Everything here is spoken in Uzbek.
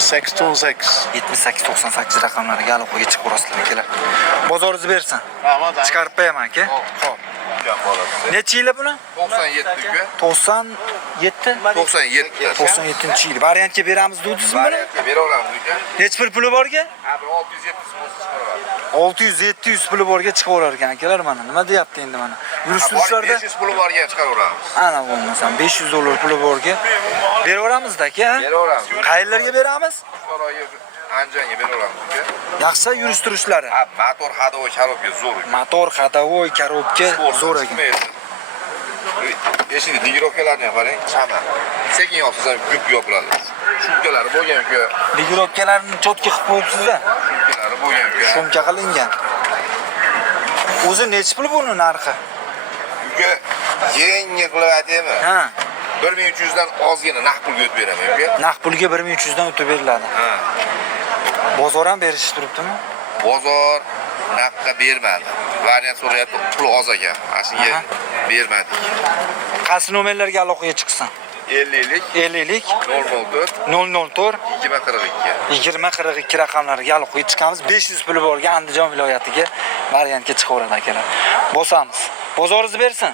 78-98. 78-98 raqamlarga aloqaga chiqib urasizlar akalar. Bozoringizni bersin. Rahmat. Chiqarib qo'yaman aka. Xo'p. Necha yil buni? 97 97? 97. 97-yil. Variantga beramiz dedingizmi buni? Beraveramiz aka. Necha puli borga? Ha 600 600-700 bo'lsa chiqaraveramiz. puli borga chiqaverar ekan akalar mana. Nima deyapti endi mana? Yurishtirishlarda 500 puli borga chiqaraveramiz. ana bo'lmasam $500 puli borga beraveramizda aka. Beraveramiz. Qayerlarga beramiz? Saroyi Anjanga beraveramiz aka. Yaxshi yurishtirishlari. Ha motor hadovoy korobka zo'r aka. Motor, xatovoy, korobka zo'r ekan. Eshik ligirovkalarni ham qarang, chama. Sekin yopsiz ham gup yopiladi. Shumkalari bo'lgan aka. Ligirovkalarni cho'tka qilib qo'yibsiz-da. Shumkalari bo'lgan aka. Shumka qilingan. O'zi necha pul buni narxi? Uka yengil qilib aytaymi? Ha. 1300 dan ozgina naqd pulga o'tib beraman uka. Naqd pulga 1300 dan o'tib beriladi. Ha. Bozor ham berish turibdimi? Bozor naqdga bermadi. Variant so'rayapti, pul oz ekan. Asliga bermadik. Qaysi nomerlarga aloqaga chiqsin? 50lik 50lik 004 004 2042. 2042 raqamlariga aloqaga chiqamiz. 500 puli borga Andijon viloyatiga variantga chiqaveradi akalar. Bosamiz. Bozoringizni bersin.